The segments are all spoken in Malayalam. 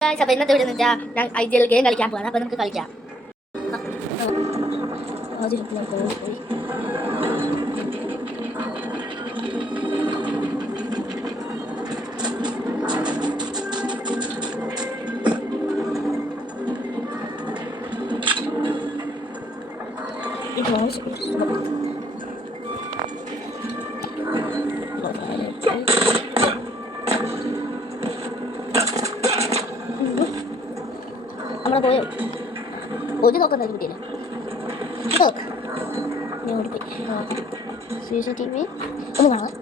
അപ്പോൾ ഇന്നത്തെ വീഡിയോ എന്ന് വെച്ചാൽ ഞാൻ IGL ഗെയിം കളിക്കാൻ പോകാം. അപ്പോൾ നമുക്ക് കളിക്കാം. നമ്മളെ പോയോ ഒരു നോക്കുന്നുണ്ടായിരുന്നു കുട്ടീനെ ഞാൻ ഓടിപ്പോയി. CCTV ഒന്ന് കാണാം.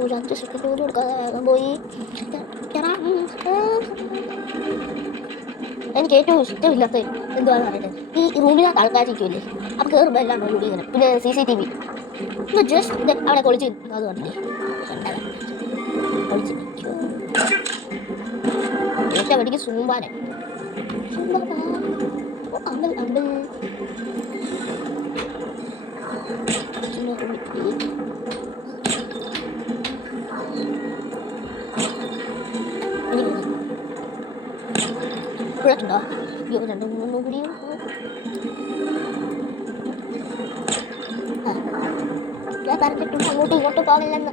ഒരു 5 സെക്കൻഡ് പോലും കൊടുക്കാതെ പോയി. എനിക്ക് ഏറ്റവും ഇഷ്ടമില്ലാത്ത എന്തുവാന്ന് പറയുന്നത്, ഈ റൂമിനകത്ത് ആൾക്കാരിക്കുമല്ലേ, അപ്പോൾ കയറുമ്പോൾ എല്ലാം കൂടി ഇങ്ങനെ. പിന്നെ CCTV ഒന്ന് ജസ്റ്റ് അവിടെ കൊളിച്ച് അത് കണ്ടില്ലേ, കൊളിച്ച് ഏറ്റവും വെടിക്ക് സൂമ്പാനെ അമ്പൽ ഇപ്പോഴോ 2-3 കൂടിയും ഞാൻ പറഞ്ഞിട്ടും അങ്ങോട്ടും ഇങ്ങോട്ടും പോകില്ലെന്ന്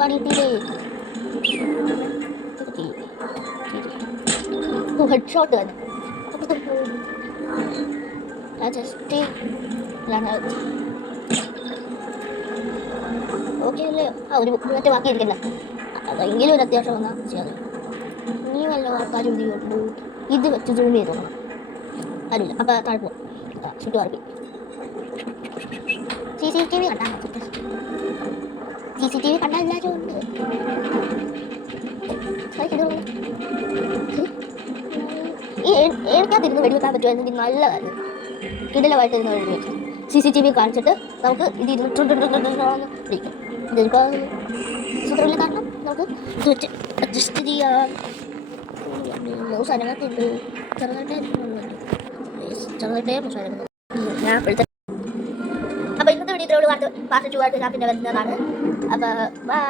പണിയിട്ടേ. ഹെഡ് ഷോട്ട് തന്നെ ജസ്റ്റ് ഓക്കെ അല്ലേ. ഒരു മറ്റേ ബാക്കിയിരിക്കില്ല, അതെങ്കിലും ഒരു അത്യാവശ്യം വന്നാൽ ചെയ്യാം. നീ വല്ല ആൾക്കാരും ഇതിലുള്ളൂ, ഇത് വെച്ച് സൂം ചെയ്ത് നോക്കണം. ആരുമില്ല, അപ്പോൾ താഴെ പോവാം. ചുറ്റുപാർക്കി CCTV കണ്ടാൽ CCTV കണ്ടാൽ എല്ലാവരും ഉണ്ട്. ഈ ഏഴക്കകത്തിരുന്ന് വെടിവെക്കാൻ പറ്റുമായിരുന്നെങ്കിൽ നല്ല കാര്യം. കിടലമായിട്ടിരുന്ന് വെടിവെക്കാം. CCTV കാണിച്ചിട്ട് നമുക്ക് ഇത് വിളിക്കാം. ഇതിപ്പോൾ സൂത്രമില്ല, കാരണം നമുക്ക് ഇത് വെച്ച് അഡ്ജസ്റ്റ് ചെയ്യാം. മൗസ് അതിനകത്തുണ്ട്, ചെറുതായിട്ടേ മൗസ് അതിനകത്ത്. ഞാൻ ഇപ്പോഴത്തെ അപ്പോൾ ഇന്നത്തെ വീഡിയോ പാർട്ട് 2 ആയിട്ട് ഞാൻ പിന്നെ വരുന്നതാണ്. അപ്പോൾ ബൈ.